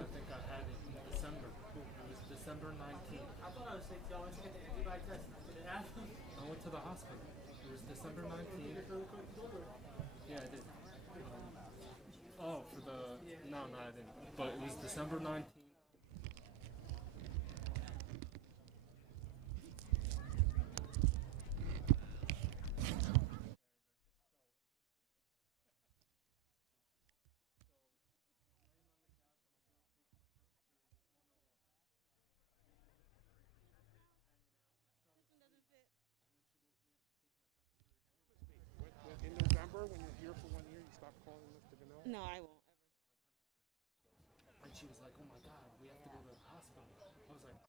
I think I had it in December. It was December 19th. I thought I was sick, y'all. I went to get the antibody test and I didn't have them. I went to the hospital. It was December 19th. Yeah, I did. Oh, for the... No, I didn't. But it was December 19th. In November, when you're here for 1 year, you stop calling Mr. Ganell? No, I won't. And she was like, oh my God, we have to go to the hospital. I was like...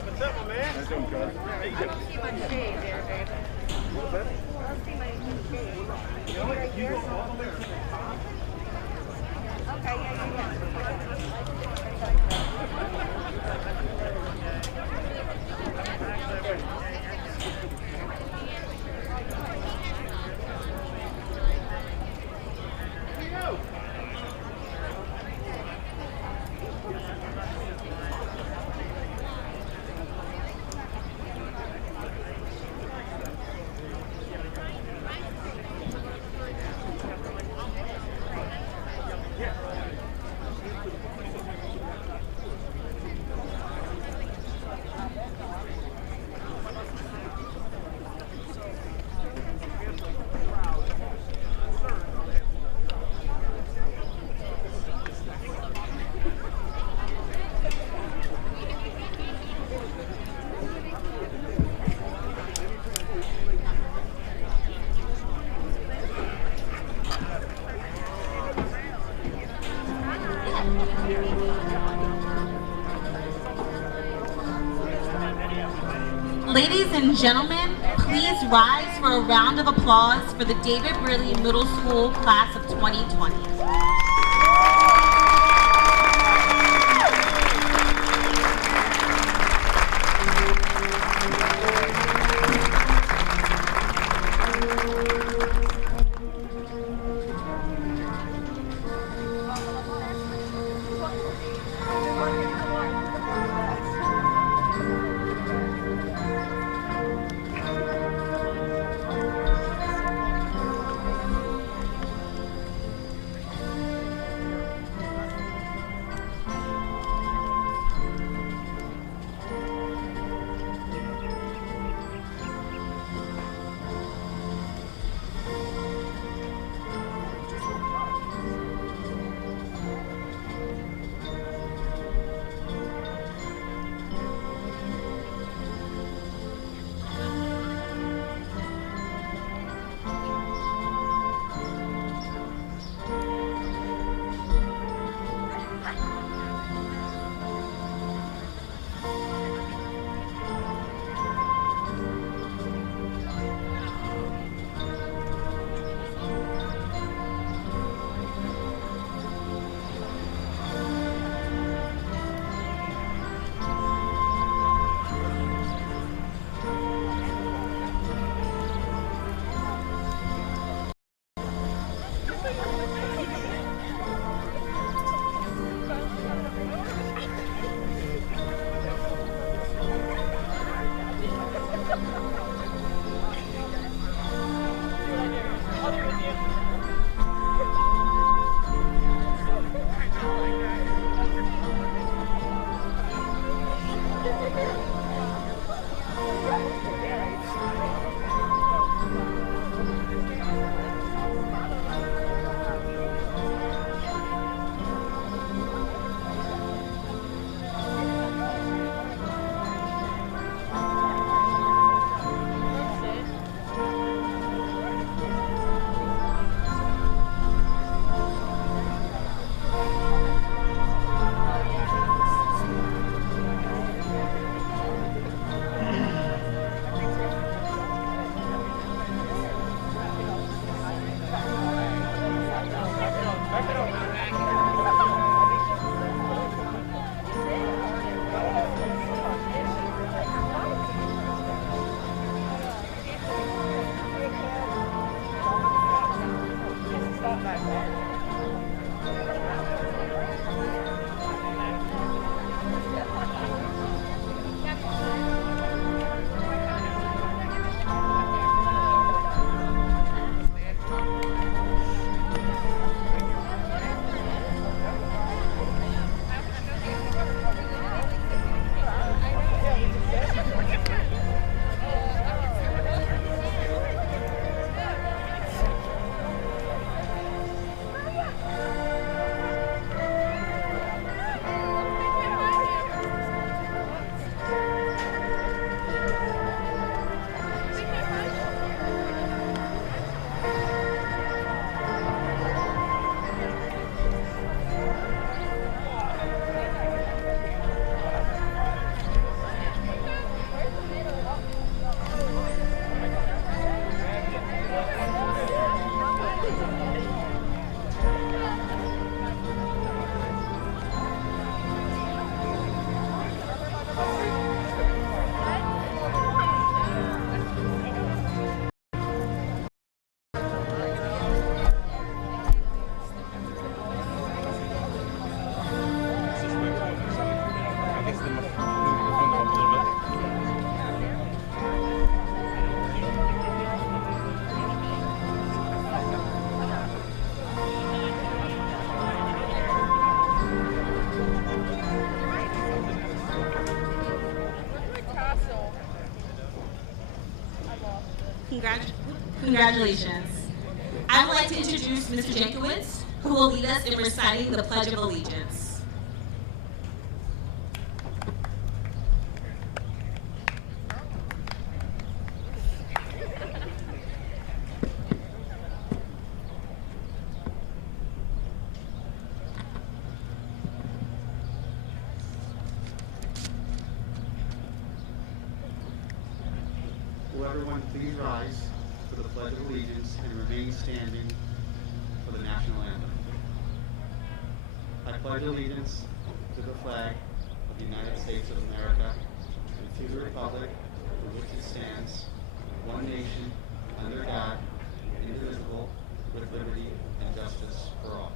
What's up, my man? How's it going, Cody? How you doing? See my shade there, baby. What's that? I see my new shade. You know what? You go all the way. Okay, yeah. Ladies and gentlemen, please rise for a round of applause for the David Brearley Middle School class of 2020. Congratulations. I would like to introduce Mr. Jankowitz, who will lead us in reciting the Pledge of Allegiance. Will everyone please rise for the Pledge of Allegiance and remain standing for the national anthem. I pledge allegiance to the flag of the United States of America and to the republic for which it stands, one nation, under God, indivisible, with liberty and justice for all.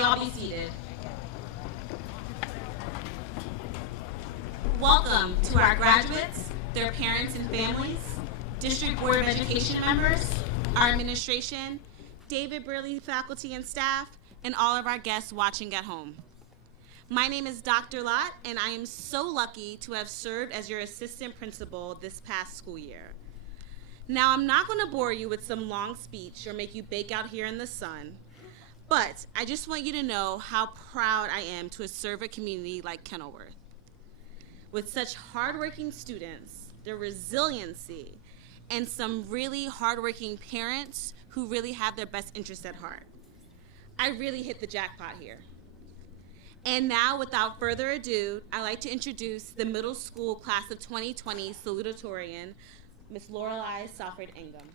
All be seated. Welcome to our graduates, their parents and families, District Board of Education members, our administration, David Burley faculty and staff, and all of our guests watching at home. My name is Dr. Lott, and I am so lucky to have served as your assistant principal this past school year. Now, I'm not going to bore you with some long speech or make you bake out here in the sun. But I just want you to know how proud I am to serve a community like Kenilworth. With such hardworking students, their resiliency, and some really hardworking parents who really have their best interests at heart. I really hit the jackpot here. And now, without further ado, I'd like to introduce the middle school class of 2020 salutatorian, Ms. Lorelei Salford Ingham.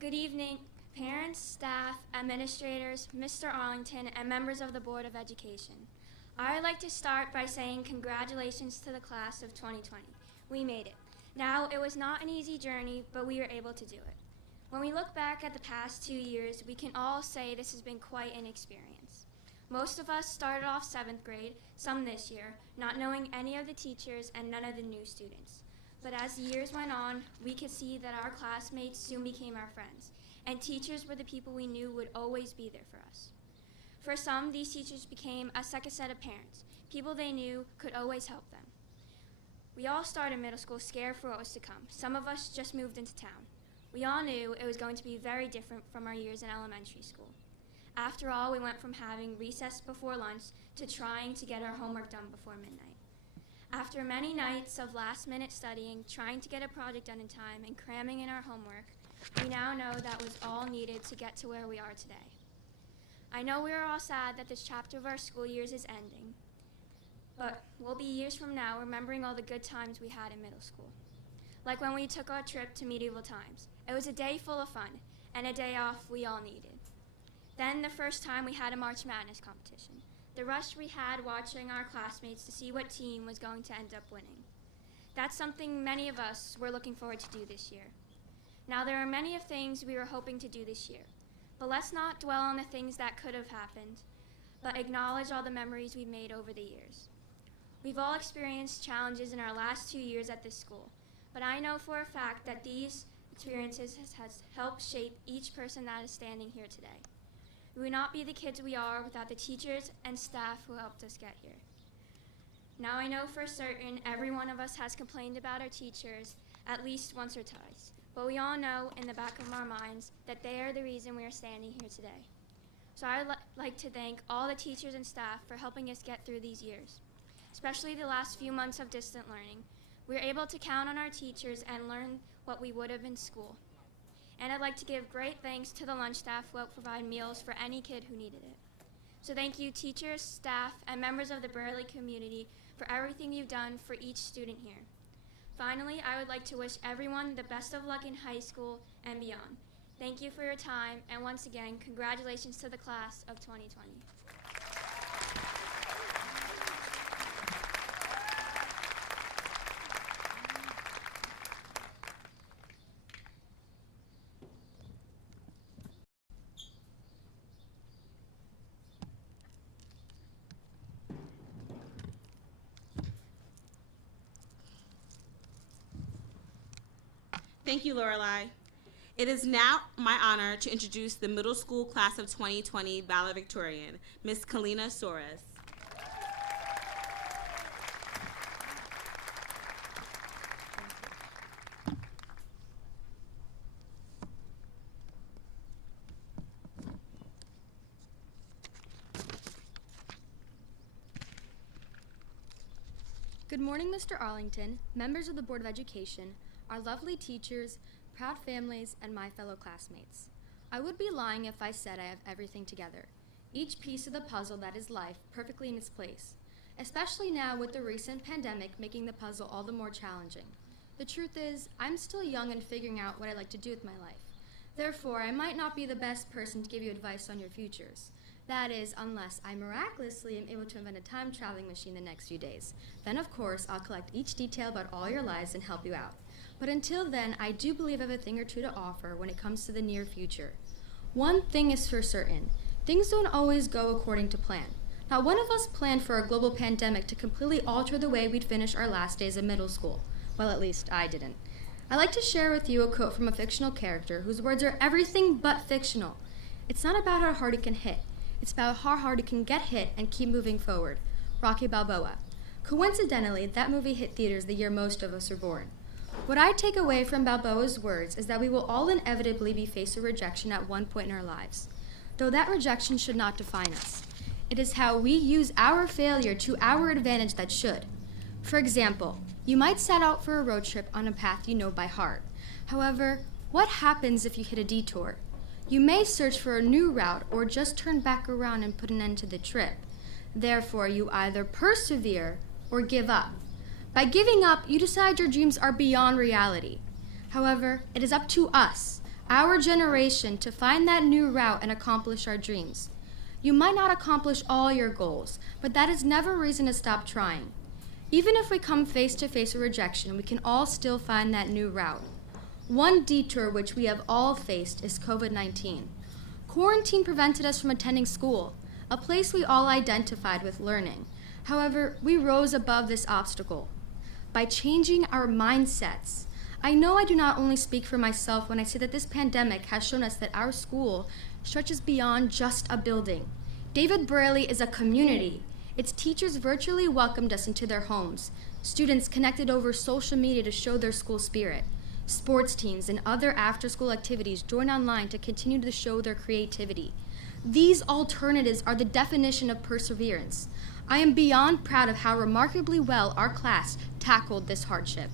Good evening, parents, staff, administrators, Mr. Arlington, and members of the Board of Education. I would like to start by saying congratulations to the class of 2020. We made it. Now, it was not an easy journey, but we were able to do it. When we look back at the past 2 years, we can all say this has been quite an experience. Most of us started off 7th grade, some this year, not knowing any of the teachers and none of the new students. But as the years went on, we could see that our classmates soon became our friends, and teachers were the people we knew would always be there for us. For some, these teachers became a second set of parents, people they knew could always help them. We all started middle school scared for what was to come. Some of us just moved into town. We all knew it was going to be very different from our years in elementary school. After all, we went from having recess before lunch to trying to get our homework done before midnight. After many nights of last-minute studying, trying to get a project done in time, and cramming in our homework, we now know that was all needed to get to where we are today. I know we are all sad that this chapter of our school years is ending, but we'll be years from now remembering all the good times we had in middle school. Like when we took our trip to medieval times. It was a day full of fun, and a day off we all needed. Then the first time we had a March Madness competition. the rush we had watching our classmates to see what team was going to end up winning. That's something many of us were looking forward to do this year. Now, there are many of things we were hoping to do this year, but let's not dwell on the things that could have happened, but acknowledge all the memories we've made over the years. We've all experienced challenges in our last 2 years at this school, but I know for a fact that these experiences has helped shape each person that is standing here today. We would not be the kids we are without the teachers and staff who helped us get here. Now I know for certain every one of us has complained about our teachers at least once or twice, but we all know in the back of our minds that they are the reason we are standing here today. So I would like to thank all the teachers and staff for helping us get through these years, especially the last few months of distant learning. We were able to count on our teachers and learn what we would have in school. And I'd like to give great thanks to the lunch staff who helped provide meals for any kid who needed it. So thank you, teachers, staff, and members of the Burley community for everything you've done for each student here. Finally, I would like to wish everyone the best of luck in high school and beyond. Thank you for your time, and once again, congratulations to the class of 2020. Thank you, Lorelei. It is now my honor to introduce the middle school class of 2020 valedictorian, Ms. Kalina Soros. Good morning, Mr. Arlington, members of the Board of Education, our lovely teachers, proud families, and my fellow classmates. I would be lying if I said I have everything together, each piece of the puzzle that is life perfectly in its place, especially now with the recent pandemic making the puzzle all the more challenging. The truth is, I'm still young and figuring out what I like to do with my life. Therefore, I might not be the best person to give you advice on your futures. That is, unless I miraculously am able to invent a time-traveling machine the next few days. Then, of course, I'll collect each detail about all your lives and help you out. But until then, I do believe I have a thing or two to offer when it comes to the near future. One thing is for certain, things don't always go according to plan. Not one of us planned for a global pandemic to completely alter the way we'd finish our last days of middle school. Well, at least I didn't. I'd like to share with you a quote from a fictional character whose words are everything but fictional. It's not about how hard it can hit. It's about how hard it can get hit and keep moving forward. Rocky Balboa. Coincidentally, that movie hit theaters the year most of us were born. What I take away from Balboa's words is that we will all inevitably be faced with rejection at one point in our lives. Though that rejection should not define us. It is how we use our failure to our advantage that should. For example, you might set out for a road trip on a path you know by heart. However, what happens if you hit a detour? You may search for a new route or just turn back around and put an end to the trip. Therefore, you either persevere or give up. By giving up, you decide your dreams are beyond reality. However, it is up to us, our generation, to find that new route and accomplish our dreams. You might not accomplish all your goals, but that is never a reason to stop trying. Even if we come face to face with rejection, we can all still find that new route. One detour which we have all faced is COVID-19. Quarantine prevented us from attending school, a place we all identified with learning. However, we rose above this obstacle by changing our mindsets. I know I do not only speak for myself when I say that this pandemic has shown us that our school stretches beyond just a building. David Braley is a community. Its teachers virtually welcomed us into their homes. Students connected over social media to show their school spirit. Sports teams and other after-school activities join online to continue to show their creativity. These alternatives are the definition of perseverance. I am beyond proud of how remarkably well our class tackled this hardship.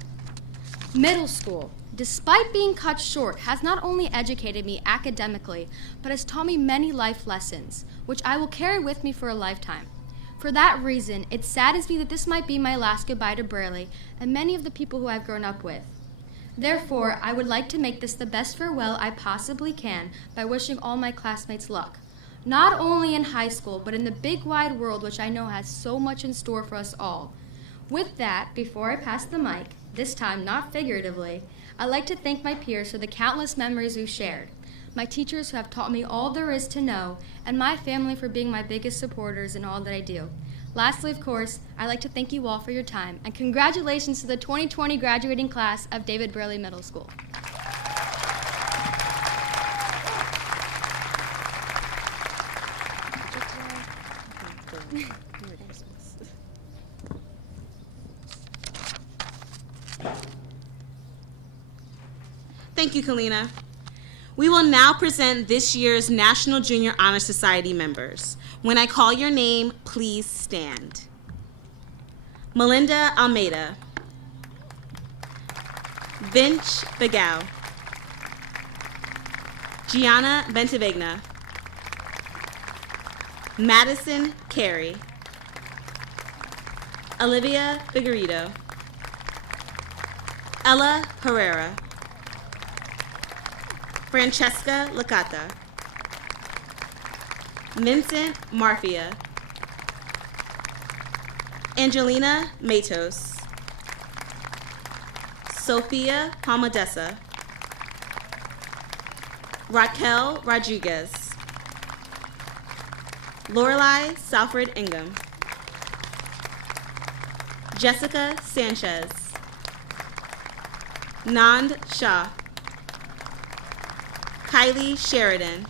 Middle school, despite being cut short, has not only educated me academically, but has taught me many life lessons, which I will carry with me for a lifetime. For that reason, it saddens me that this might be my last goodbye to Braley and many of the people who I've grown up with. Therefore, I would like to make this the best farewell I possibly can by wishing all my classmates luck. not only in high school, but in the big wide world, which I know has so much in store for us all. With that, before I pass the mic, this time not figuratively, I'd like to thank my peers for the countless memories we've shared, my teachers who have taught me all there is to know, and my family for being my biggest supporters in all that I do. Lastly, of course, I'd like to thank you all for your time, and congratulations to the 2020 graduating class of David Burley Middle School. Thank you, Kalina. We will now present this year's National Junior Honor Society members. When I call your name, please stand. Melinda Almeida. Vince Begau. Gianna Bentavigna. Madison Carey. Olivia Figueredo. Ella Herrera. Francesca Licata. Vincent Marfia. Angelina Matos. Sophia Palmadessa. Raquel Rodriguez. Lorelei Salford Ingham. Jessica Sanchez. Nand Shah. Kylie Sheridan.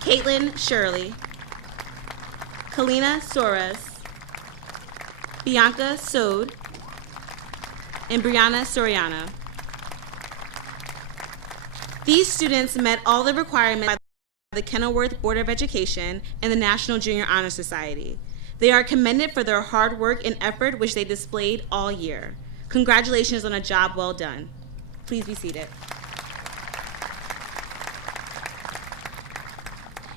Caitlin Shirley. Kalina Soares. Bianca Sode. And Brianna Soriano. These students met all the requirements by the Kenilworth Board of Education and the National Junior Honor Society. They are commended for their hard work and effort which they displayed all year. Congratulations on a job well done. Please be seated.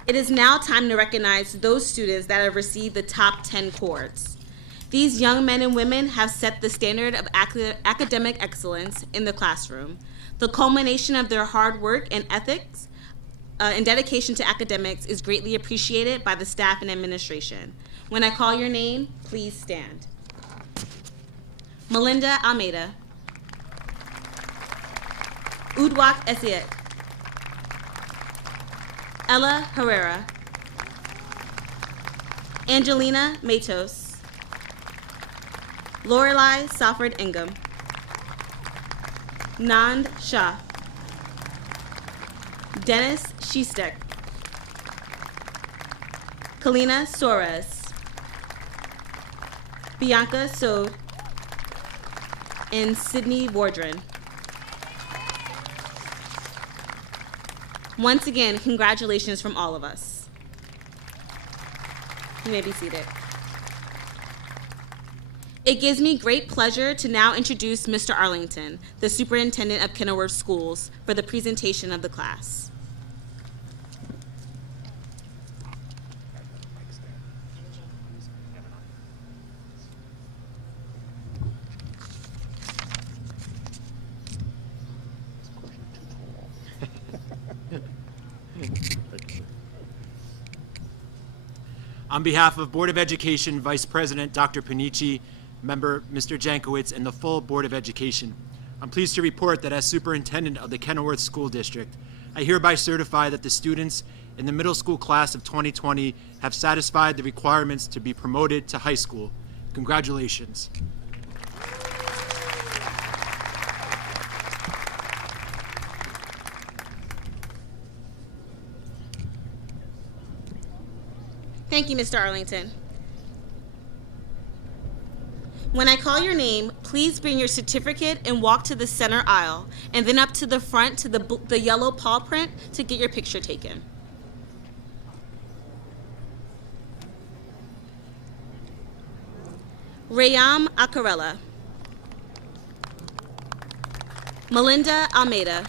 It is now time to recognize those students that have received the top 10 cords. These young men and women have set the standard of academic excellence in the classroom. The culmination of their hard work and ethics and dedication to academics is greatly appreciated by the staff and administration. When I call your name, please stand. Melinda Almeida. Udwak Esiek. Ella Herrera. Angelina Matos. Lorelei Salford Ingham. Nand Shah. Dennis Shestek. Kalina Soares. Bianca Sode. And Sydney Wardren. Once again, congratulations from all of us. You may be seated. It gives me great pleasure to now introduce Mr. Arlington, the superintendent of Kenilworth Schools, for the presentation of the class. On behalf of Board of Education Vice President Dr. Panici, Member Mr. Jankowitz, and the full Board of Education, I'm pleased to report that as Superintendent of the Kenilworth School District, I hereby certify that the students in the middle school class of 2020 have satisfied the requirements to be promoted to high school. Congratulations. Thank you, Mr. Arlington. When I call your name, please bring your certificate and walk to the center aisle, and then up to the front to the yellow paw print to get your picture taken. Rayam Acarella. Melinda Almeida.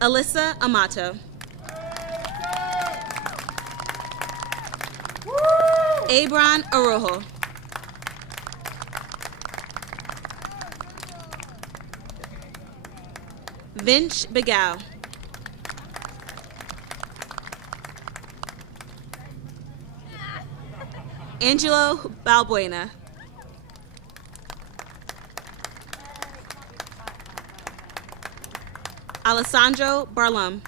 Alyssa Amato. Abron Arojo. Vince Begal. Angelo Balbuena. Alessandro Barlum.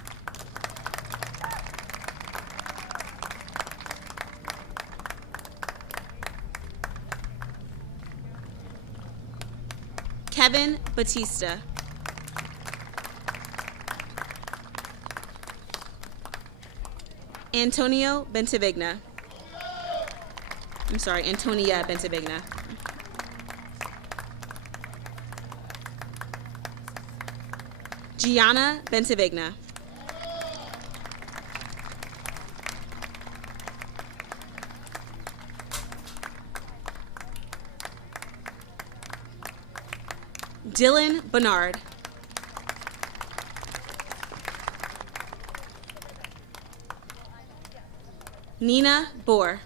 Kevin Batista. Antonio Bentavigna. I'm sorry, Antonia Bentavigna. Gianna Bentavigna. Dylan Bernard. Nina Bohr.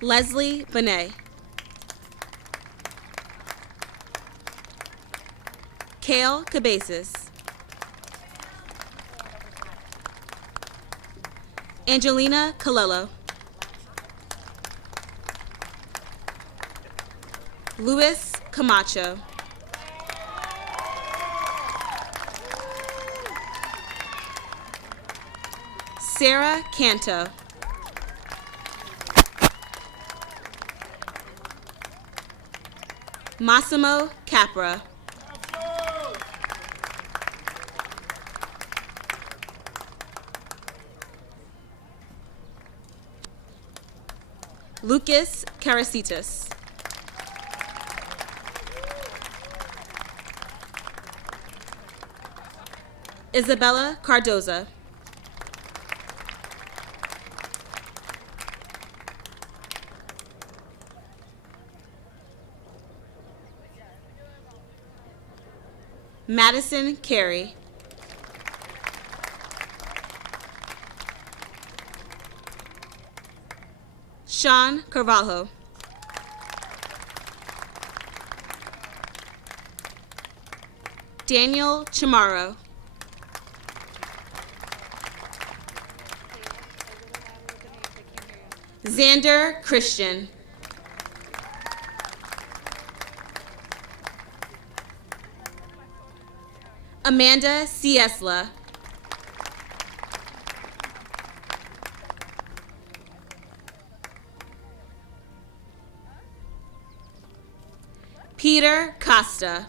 Leslie Benet. Kale Cabezas. Angelina Colello. Luis Camacho. Sarah Canto. Massimo Capra. Lucas Carasitas. Isabella Cardoza. Madison Carey. Sean Carvalho. Daniel Chamorro. Xander Christian. Amanda Ciesla. Peter Costa.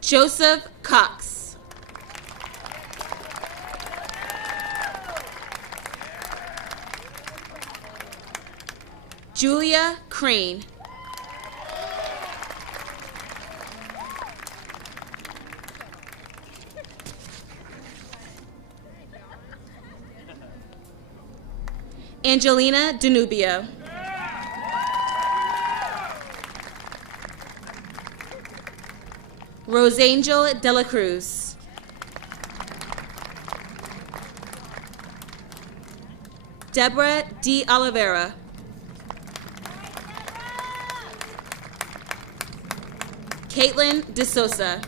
Joseph Cox. Julia Crane. Angelina Danubio. Rosangel De La Cruz. Deborah D. Oliveira. Caitlin DeSosa.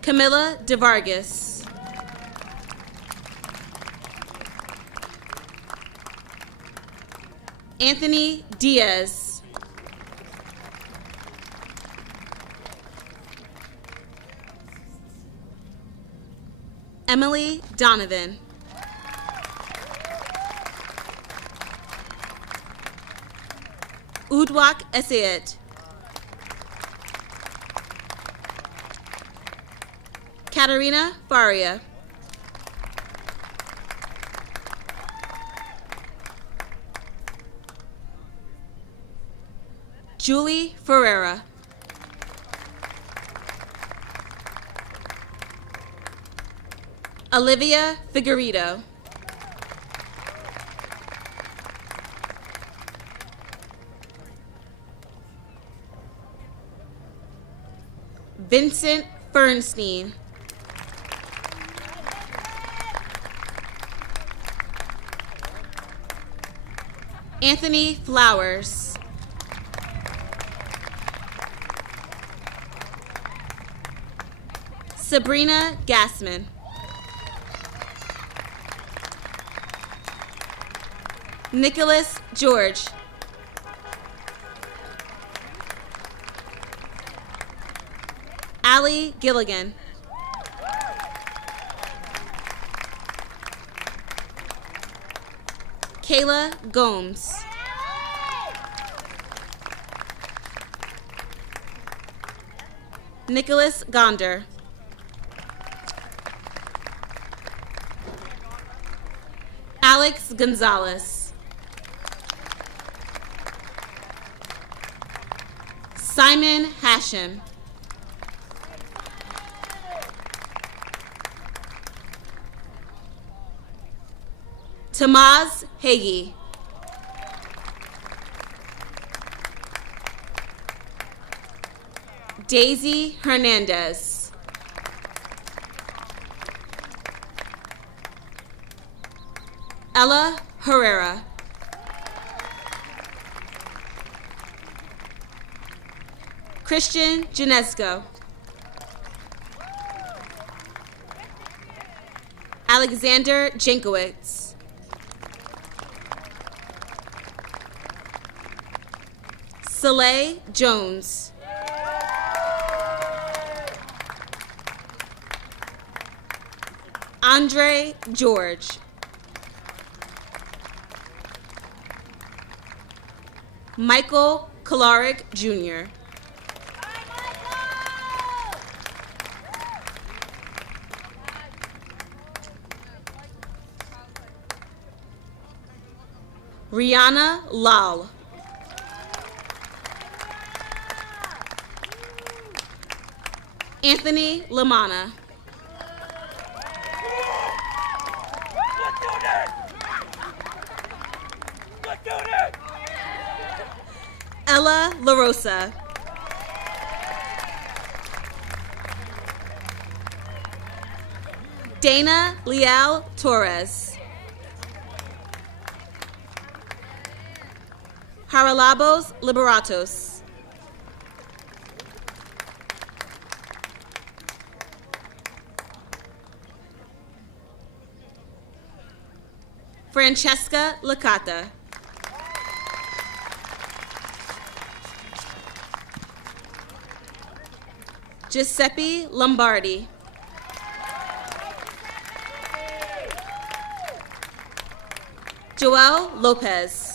Camilla DeVargas. Anthony Diaz. Emily Donovan. Udwak Essayet. Katarina Faria. Julie Ferreira. Olivia Figueredo. Vincent Bernstein. Anthony Flowers. Sabrina Gassman. Nicholas George. Allie Gilligan. Kayla Gomes. Nicholas Gonder. Alex Gonzalez. Simon Hashem. Tamaz Hagee. Daisy Hernandez. Ella Herrera. Christian Janesco. Alexander Jankowitz. Soleil Jones. Andre George. Michael Kolarik Jr. Rihanna Lal. Anthony Lamana. Ella LaRosa. Dana Leal Torres. Haralabos Liberatos. Francesca Licata. Giuseppe Lombardi. Joel Lopez.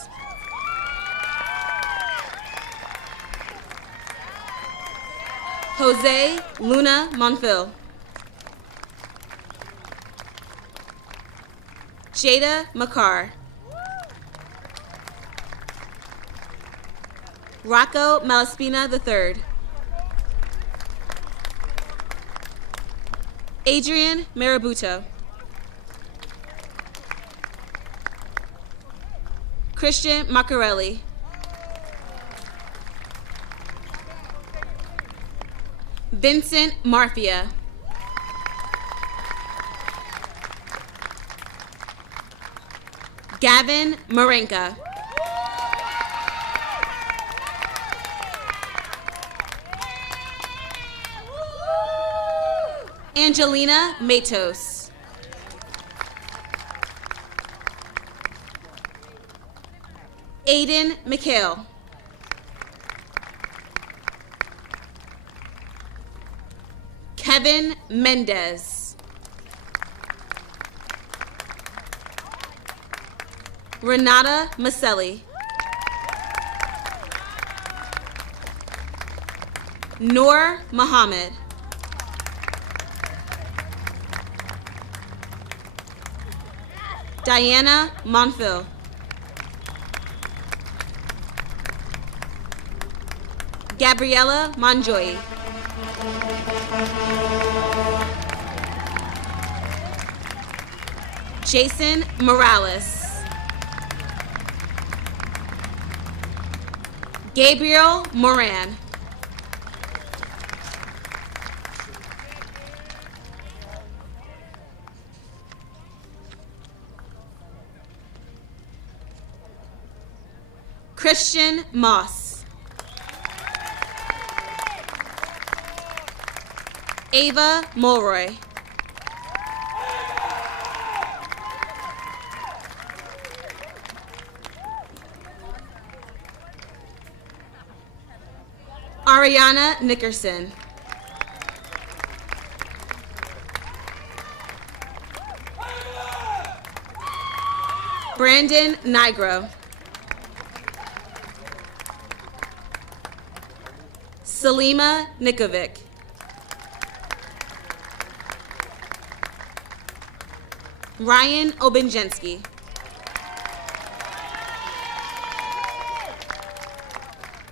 Jose Luna Monfil. Jada Makar. Rocco Malaspina III. Adrian Marabuto. Christian Maccarelli. Vincent Marfia. Gavin Marenka. Angelina Matos. Aiden McHale. Kevin Mendez. Renata Maselli. Noor Muhammad. Diana Monfil. Gabriella Monjoy. Jason Morales. Gabriel Moran. Christian Moss. Ava Mulroy. Ariana Nickerson. Brandon Nigro. Salima Nikovic. Ryan Obenjensky.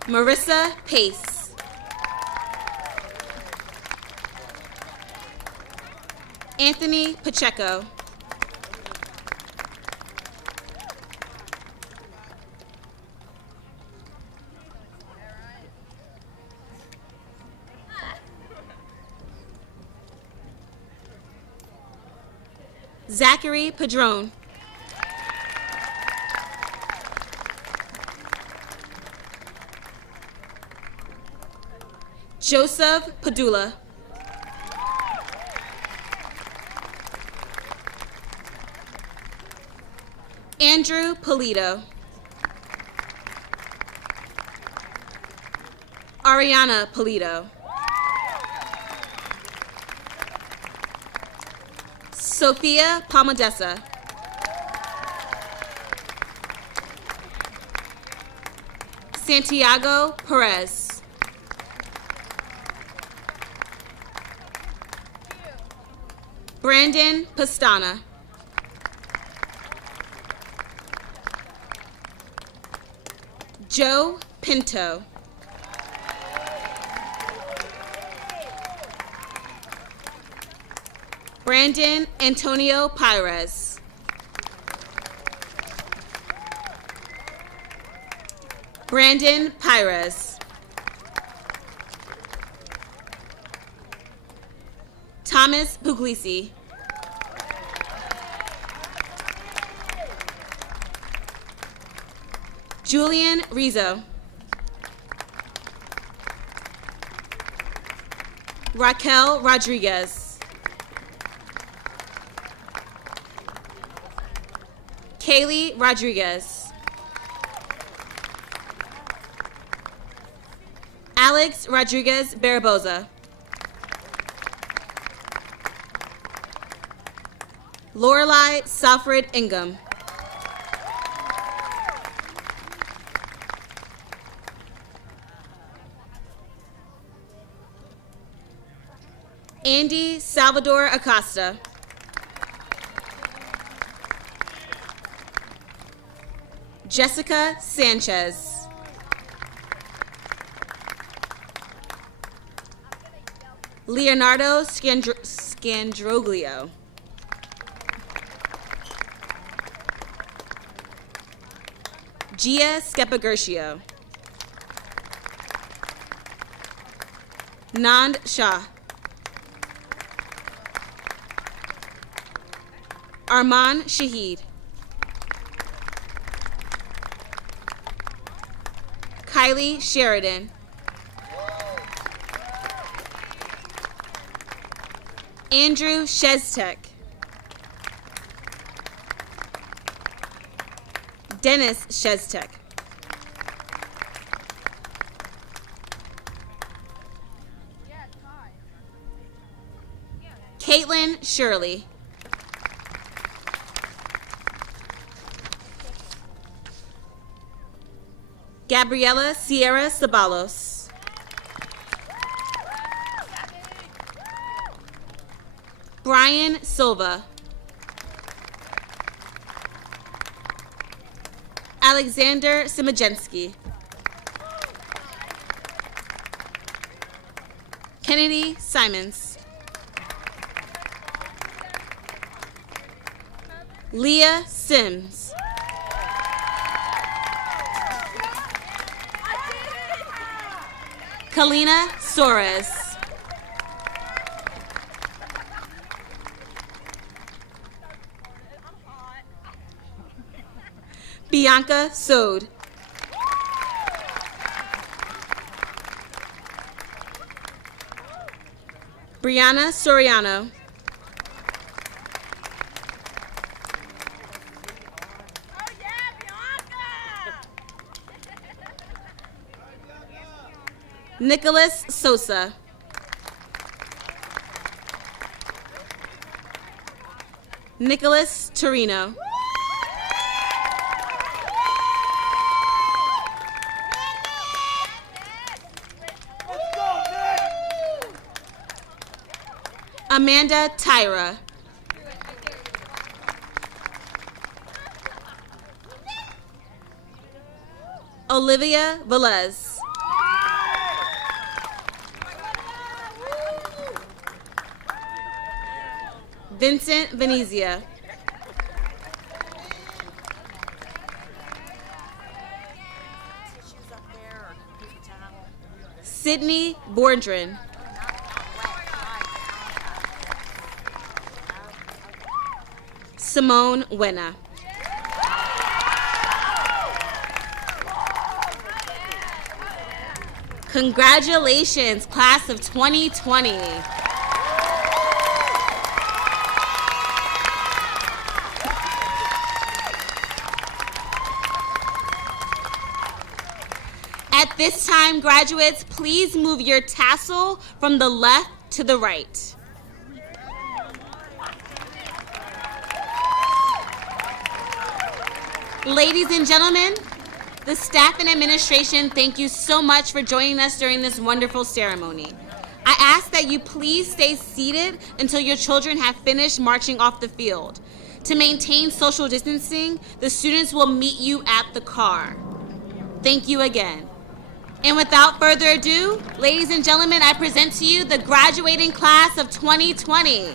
Marissa Pace. Anthony Pacheco. Zachary Padron. Joseph Padula. Andrew Polito. Ariana Polito. Sophia Palmadessa. Santiago Perez. Brandon Pastana. Joe Pinto. Brandon Antonio Pires. Brandon Pires. Thomas Puglisi. Julian Rizzo. Raquel Rodriguez. Kaylee Rodriguez. Alex Rodriguez Barboza. Lorelai Salford Ingham. Andy Salvador Acosta. Jessica Sanchez. Leonardo Scandroglio. Gia Skepagershio. Nand Shah. Arman Shahid. Kylie Sheridan. Andrew Sheztek. Dennis Sheztek. Caitlin Shirley. Gabriela Sierra Sabalos. Brian Silva. Alexander Simajensky. Kennedy Simons. Leah Sims. Kalina Soares. Bianca Sode. Brianna Soriano. Nicholas Sosa. Nicholas Torino. Amanda Tyra. Olivia Velez. Vincent Venezia. Sydney Bordrin. Simone Wena. Congratulations, class of 2020. At this time, graduates, please move your tassel from the left to the right. Ladies and gentlemen, the staff and administration, thank you so much for joining us during this wonderful ceremony. I ask that you please stay seated until your children have finished marching off the field. To maintain social distancing, the students will meet you at the car. Thank you again. And without further ado, ladies and gentlemen, I present to you the graduating class of 2020.